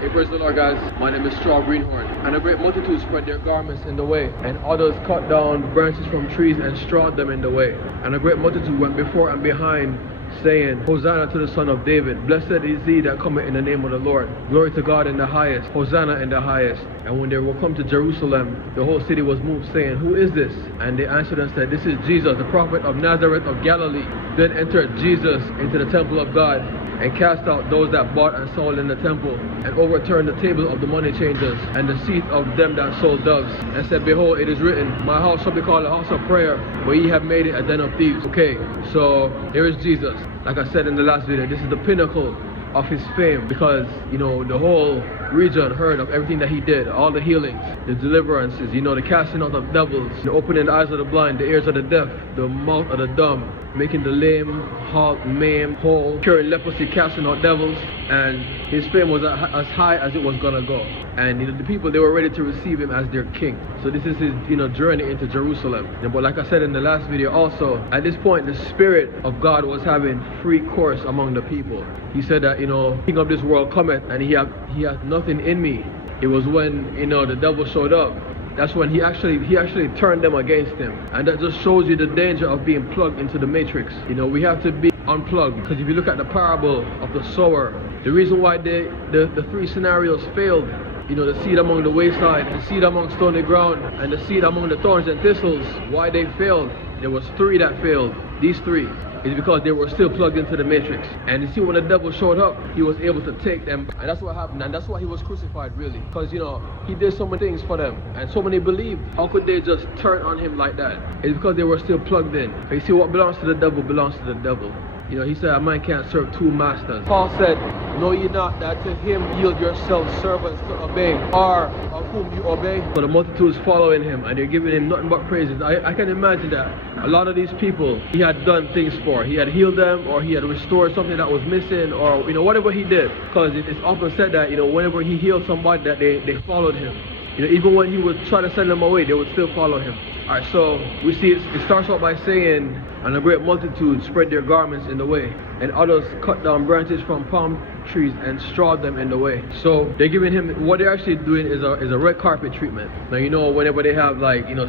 Hey, praise the Lord, guys. My name is Straw Greenhorn. And a great multitude spread their garments in the way, and others cut down branches from trees and strawed them in the way. And a great multitude went before and behind, saying, Hosanna to the Son of David. Blessed is he that cometh in the name of the Lord. Glory to God in the highest. Hosanna in the highest. And when they were come to Jerusalem, the whole city was moved, saying, Who is this? And they answered and said, This is Jesus, the prophet of Nazareth of Galilee. Then entered Jesus into the temple of God, and cast out those that bought and sold in the temple, and overturned the table of the money changers, and the seat of them that sold doves, and said, Behold, it is written, My house shall be called a house of prayer, but ye have made it a den of thieves. Okay, so here is Jesus. Like I said in the last video, this is the pinnacle of his fame, because you know the whole region heard of everything that he did, all the healings, the deliverances, you know, the casting out of devils, the opening the eyes of the blind, the ears of the deaf, the mouth of the dumb, making the lame, halt, maimed, whole, curing leprosy, casting out devils. And his fame was as high as it was gonna go. And you know, the people, they were ready to receive him as their king. So this is his, you know, journey into Jerusalem. But like I said in the last video also, at this point the Spirit of God was having free course among the people. He said that, you know, King of this world cometh, and he hath nothing in me. It was when, you know, the devil showed up. That's when he actually turned them against him. And that just shows you the danger of being plugged into the matrix. You know, we have to be unplugged, because if you look at the parable of the sower, the reason why the three scenarios failed, you know, the seed among the wayside, the seed among stony ground, and the seed among the thorns and thistles, why they failed, there was three that failed. These three is because they were still plugged into the matrix. And you see, when the devil showed up, he was able to take them, and that's what happened. And that's why he was crucified, really, because you know, he did so many things for them, and so many believed. How could they just turn on him like that? It's because they were still plugged in. And you see, what belongs to the devil belongs to the devil. You know, he said, a man can't serve two masters. Paul said, Know ye not that to him yield yourselves servants to obey, or of whom you obey? So the multitude is following him, and they're giving him nothing but praises. I can imagine that a lot of these people, he had done things for. He had healed them, or he had restored something that was missing, or, you know, whatever he did. Because it's often said that, you know, whenever he healed somebody, that they followed him. You know, even when he would try to send them away, they would still follow him. Alright, so we see it starts off by saying, And a great multitude spread their garments in the way, and others cut down branches from palm trees and strawed them in the way. So they're giving him, what they're actually doing is a red carpet treatment. Now, you know, whenever they have, like, you know,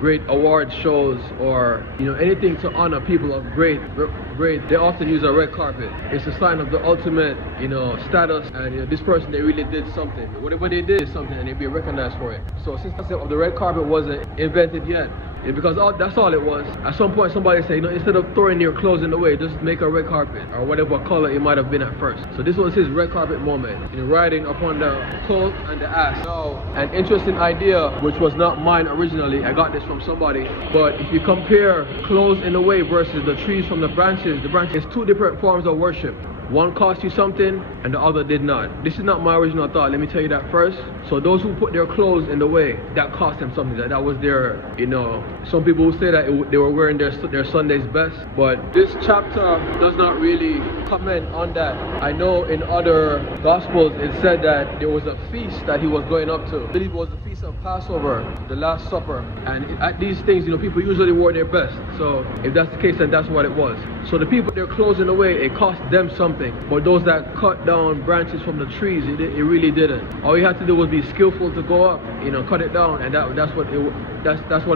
great award shows, or you know, anything to honor people of great, they often use a red carpet. It's a sign of the ultimate, you know, status, and you know, this person, they really did something. Whatever they did is something, and they'd be recognized for it. So since the concept of the red carpet wasn't invented yet, because that's all it was. At some point somebody said, you know, instead of throwing your clothes in the way, just make a red carpet, or whatever color it might have been at first. So this was his red carpet moment, you know, riding upon the colt and the ass. So an interesting idea, which was not mine originally, I got this from somebody, but if you compare clothes in the way versus the trees from the branches is two different forms of worship. One cost you something and the other did not. This is not my original thought, let me tell you that first. So those who put their clothes in the way, that cost them something. That was their, you know, some people will say that they were wearing their Sunday's best, but this chapter does not really comment on that. I know in other Gospels it said that there was a feast that he was going up to. I believe it was the feast of Passover, the Last Supper, and at these things, you know, people usually wore their best. So if that's the case, then that's what it was. So the people, their clothes in the way, it cost them something. But those that cut down branches from the trees, it really didn't. All you had to do was be skillful to go up, you know, cut it down, and that's what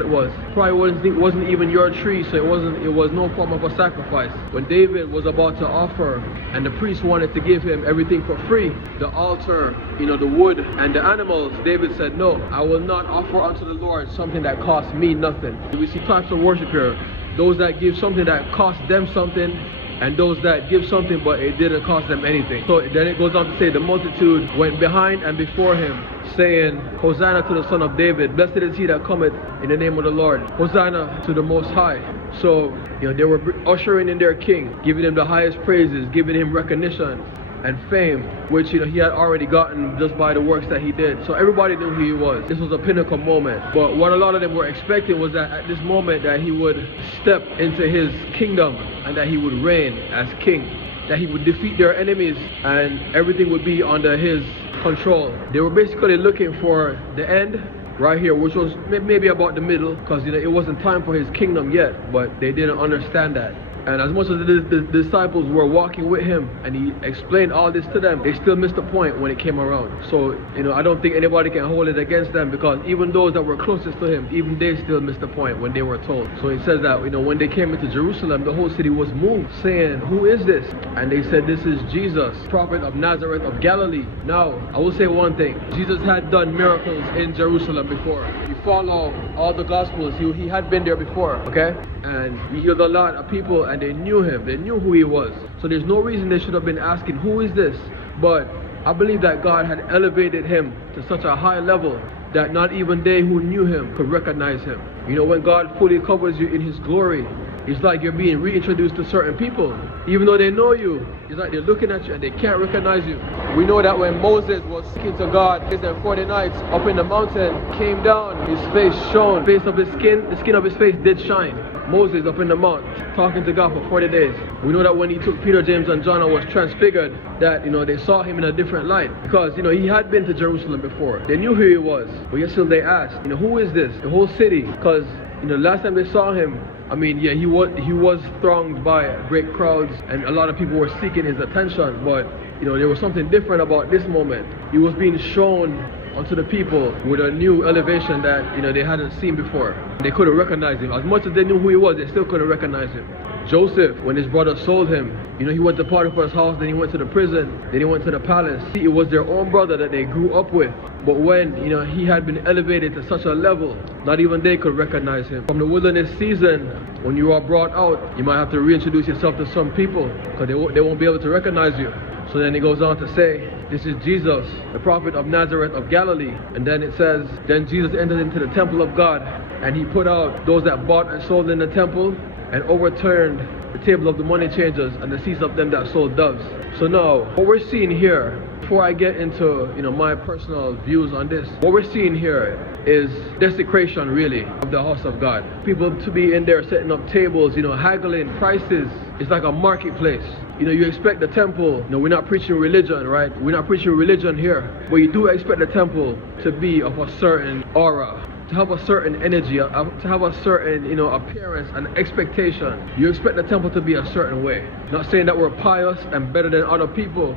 it was. Probably wasn't even your tree, so it was no form of a sacrifice. When David was about to offer, and the priest wanted to give him everything for free, the altar, you know, the wood and the animals, David said, no, I will not offer unto the Lord something that costs me nothing. We see types of worship here. Those that give something that costs them something, and those that give something but it didn't cost them anything. So then it goes on to say, the multitude went behind and before him, saying, Hosanna to the Son of David. Blessed is he that cometh in the name of the Lord. Hosanna to the Most High. So, you know, they were ushering in their king, giving him the highest praises, giving him recognition and fame, which, you know, he had already gotten just by the works that he did. So everybody knew who he was. This was a pinnacle moment. But what a lot of them were expecting was that at this moment that he would step into his kingdom and that he would reign as king, that he would defeat their enemies and everything would be under his control. They were basically looking for the end right here, which was maybe about the middle, because, you know, it wasn't time for his kingdom yet, but they didn't understand that. And as much as the disciples were walking with him and he explained all this to them, they still missed the point when it came around. So, I don't think anybody can hold it against them, because even those that were closest to him, even they still missed the point when they were told. So it says that, when they came into Jerusalem, the whole city was moved, saying, "Who is this?" And they said, "This is Jesus, prophet of Nazareth of Galilee." Now, I will say one thing. Jesus had done miracles in Jerusalem before. If you follow all the Gospels, he had been there before, okay? And he healed a lot of people, and they knew him. They knew who he was. So there's no reason they should have been asking, "Who is this?" But I believe that God had elevated him to such a high level that not even they who knew him could recognize him. When God fully covers you in his glory, it's like you're being reintroduced to certain people. Even though they know you, it's like they're looking at you and they can't recognize you. We know that when Moses was speaking to God, the 40 nights up in the mountain, came down, his face shone, the skin of his face did shine. Moses up in the mount, talking to God for 40 days. We know that when he took Peter, James, and John and was transfigured, that, they saw him in a different light. Because, he had been to Jerusalem before. They knew who he was. But yet still they asked, who is this? The whole city. Because, last time they saw him, he was thronged by great crowds, and a lot of people were seeking his attention. But, there was something different about this moment. He was being shown unto the people with a new elevation that they hadn't seen before. They couldn't recognize him. As much as they knew who he was, they still couldn't recognize him. Joseph, when his brother sold him, he went to Potiphar's house, then he went to the prison, then he went to the palace. It was their own brother that they grew up with. But when he had been elevated to such a level, not even they could recognize him. From the wilderness season, when you are brought out, you might have to reintroduce yourself to some people, because they won't be able to recognize you. So then he goes on to say, "This is Jesus, the prophet of Nazareth of Galilee." And then it says, "Then Jesus entered into the temple of God, and he put out those that bought and sold in the temple, and overturned the table of the money changers and the seats of them that sold doves." So now, what we're seeing here, before I get into my personal views on this, what we're seeing here is desecration, really, of the house of God. People to be in there setting up tables, haggling prices. It's like a marketplace. You expect the temple, we're not preaching religion, right? We're not preaching religion here. But you do expect the temple to be of a certain aura, to have a certain energy, to have a certain, appearance and expectation. You expect the temple to be a certain way. Not saying that we're pious and better than other people,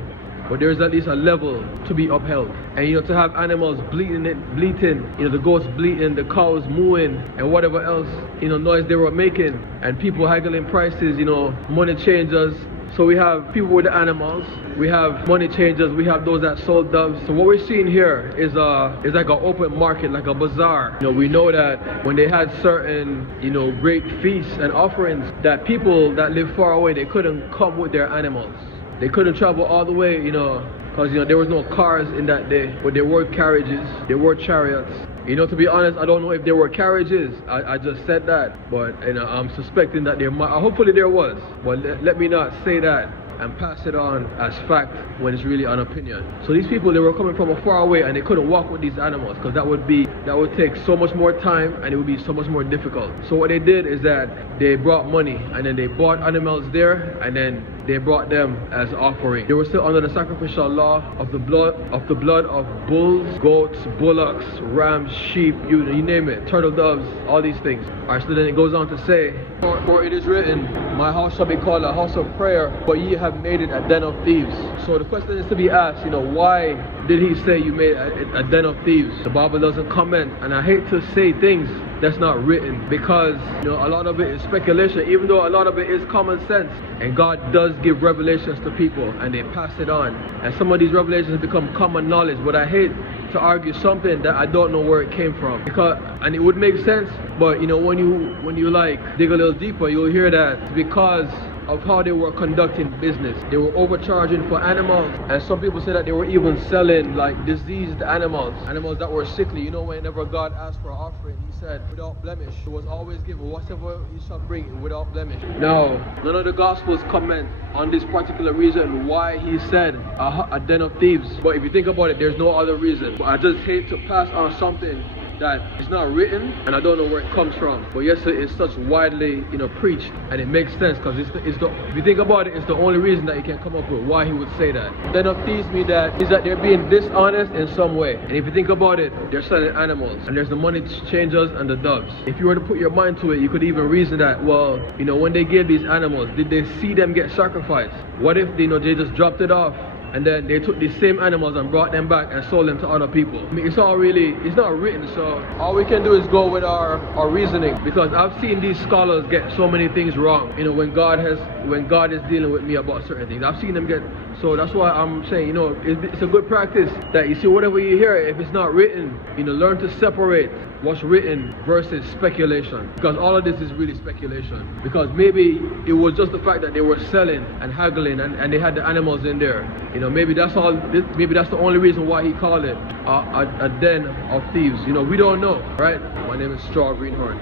but there's at least a level to be upheld. And to have animals bleating, the goats bleating, the cows mooing, and whatever else, noise they were making, and people haggling prices, money changers. So we have people with the animals, we have money changers, we have those that sold doves. So what we're seeing here is like an open market, like a bazaar. We know that when they had certain, great feasts and offerings, that people that live far away, they couldn't come with their animals. They couldn't travel all the way, because there was no cars in that day, but there were carriages, there were chariots. To be honest, I don't know if there were carriages. I just said that, but I'm suspecting that there might. Hopefully there was, but let me not say that and pass it on as fact when it's really an opinion. So these people, they were coming from a far away, and they couldn't walk with these animals, because that would take so much more time, and it would be so much more difficult. So what they did is that they brought money, and then they bought animals there, and then they brought them as offering. They were still under the sacrificial law of the blood of bulls, goats, bullocks, rams, sheep, you name it, turtle doves, all these things. Alright, so then it goes on to say, for it is written, "My house shall be called a house of prayer, but ye have made it a den of thieves." So the question is to be asked, why did he say you made a den of thieves? The Bible doesn't comment, and I hate to say things that's not written, because a lot of it is speculation, even though a lot of it is common sense. And God does give revelations to people, and they pass it on, and some of these revelations become common knowledge. But I hate to argue something that I don't know where it came from, and it would make sense, but when you like dig a little deeper, you'll hear that because of how they were conducting business. They were overcharging for animals, and some people say that they were even selling like diseased animals that were sickly. Whenever God asked for an offering, he said without blemish. It was always given, whatever you shall bring, without blemish. Now, none of the Gospels comment on this particular reason why he said a den of thieves, but if you think about it, there's no other reason. But I just hate to pass on something that it's not written, and I don't know where it comes from. But yes, it's such widely, preached, and it makes sense because if you think about it, it's the only reason that you can come up with why he would say that. Then uptease me that is that they're being dishonest in some way. And if you think about it, they're selling animals, and there's the money changers and the doves. If you were to put your mind to it, you could even reason that, well, when they gave these animals, did they see them get sacrificed? What if they just dropped it off, and then they took these same animals and brought them back and sold them to other people? I mean, it's not written, so all we can do is go with our reasoning, because I've seen these scholars get so many things wrong, when God is dealing with me about certain things. I've seen them get, so that's why I'm saying, it's a good practice that you see whatever you hear, if it's not written, learn to separate what's written versus speculation, because all of this is really speculation, because maybe it was just the fact that they were selling and haggling and they had the animals in there. Maybe that's the only reason why he called it a den of thieves. We don't know, right? My name is Straw Greenhorn.